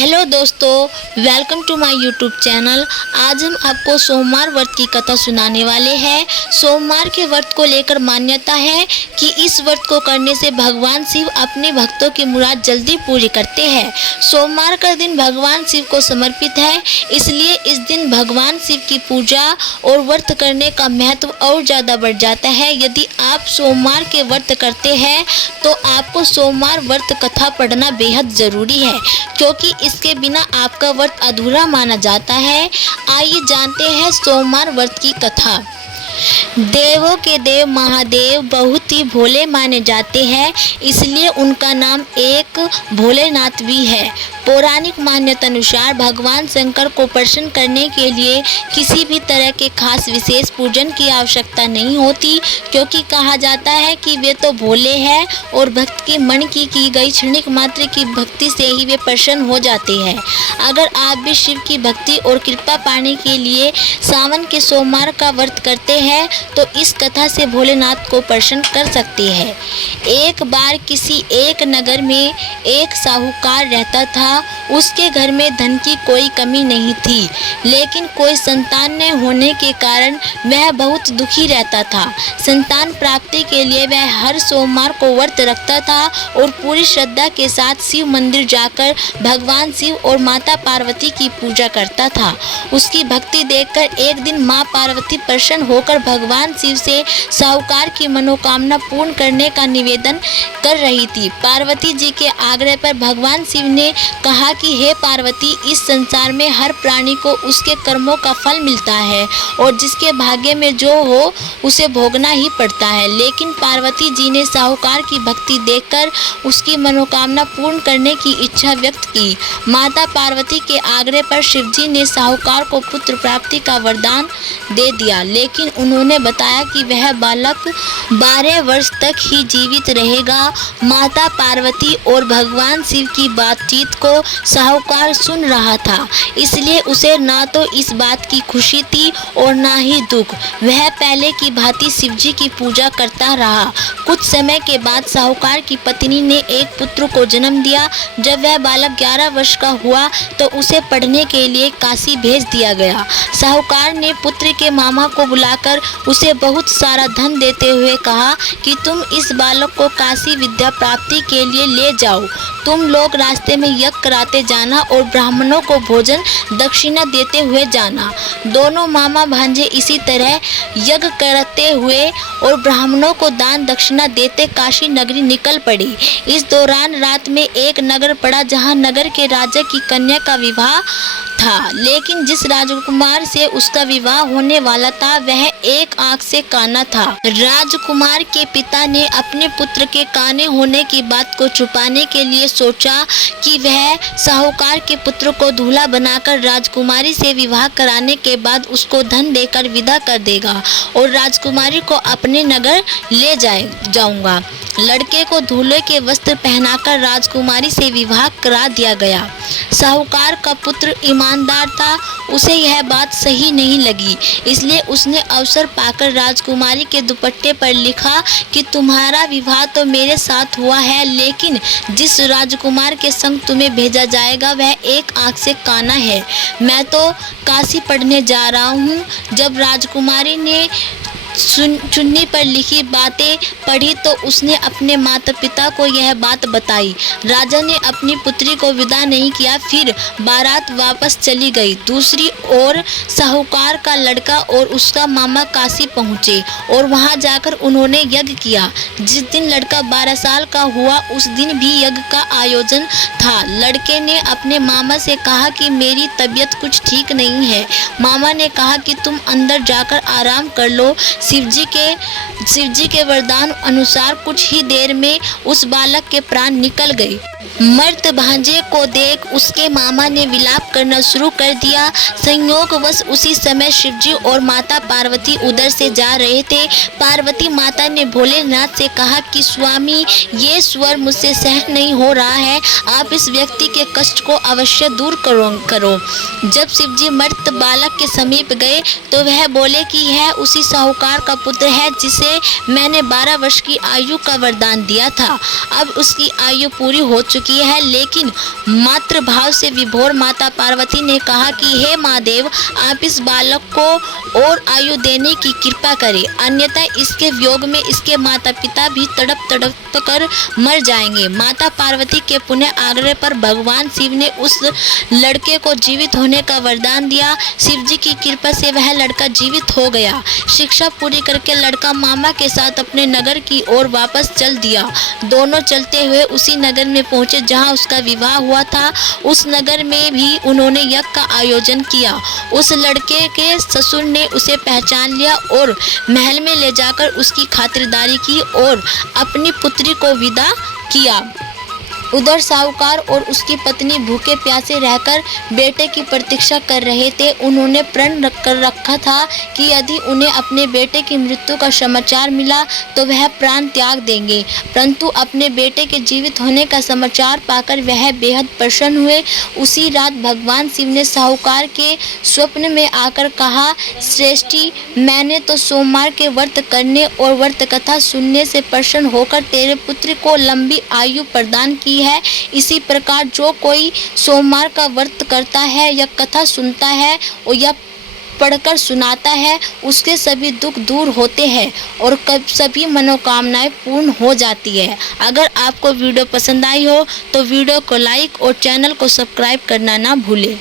Hello दोस्तों, welcome to my YouTube channel. आज हम आपको सोमवार व्रत की कथा सुनाने वाले हैं। सोमवार के व्रत को लेकर मान्यता है कि इस व्रत को करने से भगवान शिव अपने भक्तों की मुराद जल्दी पूरी करते हैं। सोमवार का दिन भगवान शिव को समर्पित है, इसलिए इस दिन भगवान शिव की पूजा और व्रत करने का महत्व और ज़्यादा बढ़ जाता है। यदि आप सोमवार के व्रत करते हैं तो आपको सोमवार व्रत कथा पढ़ना बेहद ज़रूरी है, क्योंकि इसके बिना आपका व्रत अधूरा माना जाता है। आइए जानते हैं सोमवार व्रत की कथा। देवों के देव महादेव बहुत ही भोले माने जाते हैं, इसलिए उनका नाम एक भोलेनाथ भी है। पौराणिक मान्यता अनुसार भगवान शंकर को प्रसन्न करने के लिए किसी भी तरह के खास विशेष पूजन की आवश्यकता नहीं होती, क्योंकि कहा जाता है कि वे तो भोले हैं और भक्त के मन की गई क्षणिक मात्र की भक्ति से ही वे प्रसन्न हो जाते हैं। अगर आप भी शिव की भक्ति और कृपा पाने के लिए सावन के सोमवार का व्रत करते हैं तो इस कथा से भोलेनाथ को प्रसन्न कर सकते हैं। एक बार किसी एक नगर में एक साहूकार रहता था। उसके घर में धन की कोई कमी नहीं थी, लेकिन कोई संतान न होने के कारण वह बहुत दुखी रहता था। संतान प्राप्ति के लिए वह हर सोमवार को व्रत रखता था और पूरी श्रद्धा के साथ शिव मंदिर जाकर भगवान शिव और माता पार्वती की पूजा करता था। उसकी भक्ति देखकर एक दिन माँ पार्वती प्रसन्न होकर भगवान शिव से साहूकार की मनोकामना पूर्ण करने का निवेदन कर रही थी। पार्वती जी के आग्रह पर भगवान शिव ने कहा कि हे पार्वती, इस संसार में हर प्राणी को उसके कर्मों का फल मिलता है और जिसके भाग्य में जो हो उसे भोगना ही पड़ता है। लेकिन पार्वती जी ने साहूकार की भक्ति देखकर उसकी मनोकामना पूर्ण करने की इच्छा व्यक्त की। माता पार्वती के आग्रह पर शिवजी ने साहूकार को पुत्र प्राप्ति का वरदान दे दिया, लेकिन उन्होंने बताया कि वह बालक 12 वर्ष तक ही जीवित रहेगा। माता पार्वती और भगवान शिव की बातचीत को साहूकार सुन रहा था, इसलिए उसे ना तो इस बात की खुशी थी और ना ही दुख। वह पहले की भांति शिवजी की पूजा करता रहा। कुछ समय के बाद साहूकार की पत्नी ने एक पुत्र को जन्म दिया। जब वह बालक 11 वर्ष का हुआ तो उसे पढ़ने के लिए काशी भेज दिया गया। साहूकार ने पुत्र के मामा को बुलाकर उसे बहुत सारा धन देते हुए कहा कि तुम इस बालक को काशी विद्या प्राप्ति के लिए ले जाओ। तुम लोग रास्ते में यज्ञ कराते जाना और ब्राह्मणों को भोजन दक्षिणा देते हुए जाना। दोनों मामा भांजे इसी तरह यज्ञ करते हुए और ब्राह्मणों को दान दक्षिणा देते काशी नगरी निकल पड़ी। इस दौरान रात में एक नगर पड़ा जहां नगर के राजा की कन्या का विवाह था, लेकिन जिस राजकुमार से उसका विवाह होने वाला था वह एक आंख से काना था। राजकुमार के पिता ने अपने पुत्र के काने होने की बात को छुपाने के लिए सोचा कि वह साहूकार के पुत्र को दूल्हा बनाकर राजकुमारी से विवाह कराने के बाद उसको धन देकर विदा कर देगा और राजकुमारी को अपने नगर ले जाऊंगा। लड़के को दूल्हे के वस्त्र पहनाकर राजकुमारी से विवाह करा दिया गया। साहूकार का पुत्र ईमानदार था, उसे यह बात सही नहीं लगी, इसलिए उसने अवसर पाकर राजकुमारी के दुपट्टे पर लिखा कि तुम्हारा विवाह तो मेरे साथ हुआ है, लेकिन जिस राजकुमार के संग तुम्हें भेजा जाएगा वह एक आंख से काना है। मैं तो काशी पढ़ने जा रहा हूँ। जब राजकुमारी ने चुन्नी पर लिखी बातें पढ़ी तो उसने अपने माता पिता को यह बात बताई। राजा ने अपनी पुत्री को विदा नहीं किया, फिर बारात वापस चली गई। दूसरी ओर साहूकार का लड़का और उसका मामा काशी पहुँचे और वहां जाकर उन्होंने यज्ञ किया। जिस दिन लड़का 12 साल का हुआ उस दिन भी यज्ञ का आयोजन था। लड़के ने अपने मामा से कहा कि मेरी तबीयत कुछ ठीक नहीं है। मामा ने कहा कि तुम अंदर जाकर आराम कर लो। शिवजी के वरदान अनुसार कुछ ही देर में उस बालक के प्राण निकल गए। मर्द भांजे को देख उसके मामा ने विलाप करना शुरू कर दिया। संयोगवश उसी समय शिवजी और माता पार्वती उधर से जा रहे थे। पार्वती माता ने भोलेनाथ से कहा कि स्वामी, ये स्वर मुझसे सहन नहीं हो रहा है, आप इस व्यक्ति के कष्ट को अवश्य दूर करो। जब शिवजी मर्द बालक के समीप गए तो वह बोले कि यह उसी साहूकार का पुत्र है जिसे मैंने 12 वर्ष की आयु का वरदान दिया था। अब उसकी आयु पूरी हो चुकी की है, लेकिन मातृभाव से विभोर माता पार्वती ने कहा कि हे महादेव, आप इस बालक को और आयु देने की कृपा करें, अन्यथा इसके वियोग में इसके माता पिता भी तड़प तड़प कर मर जाएंगे। माता पार्वती के पुनः आग्रह पर भगवान शिव ने उस लड़के को जीवित होने का वरदान दिया। शिव जी की कृपा से वह लड़का जीवित हो गया। शिक्षा पूरी करके लड़का मामा के साथ अपने नगर की ओर वापस चल दिया। दोनों चलते हुए उसी नगर में पहुंचे जहां उसका विवाह हुआ था। उस नगर में भी उन्होंने यज्ञ का आयोजन किया। उस लड़के के ससुर ने उसे पहचान लिया और महल में ले जाकर उसकी खातिरदारी की और अपनी पुत्री को विदा किया। उधर साहूकार और उसकी पत्नी भूखे प्यासे रहकर बेटे की प्रतीक्षा कर रहे थे। उन्होंने प्रण कर रखा था कि यदि उन्हें अपने बेटे की मृत्यु का समाचार मिला तो वह प्राण त्याग देंगे, परंतु अपने बेटे के जीवित होने का समाचार पाकर वह बेहद प्रसन्न हुए। उसी रात भगवान शिव ने साहूकार के स्वप्न में आकर कहा, श्रेष्ठी, मैंने तो सोमवार के व्रत करने और व्रत कथा सुनने से प्रसन्न होकर तेरे पुत्र को लंबी आयु प्रदान की है। इसी प्रकार जो कोई सोमवार का व्रत करता है या कथा सुनता है और या पढ़कर सुनाता है, उसके सभी दुख दूर होते हैं और सभी मनोकामनाएं पूर्ण हो जाती है। अगर आपको वीडियो पसंद आई हो तो वीडियो को लाइक और चैनल को सब्सक्राइब करना ना भूलें।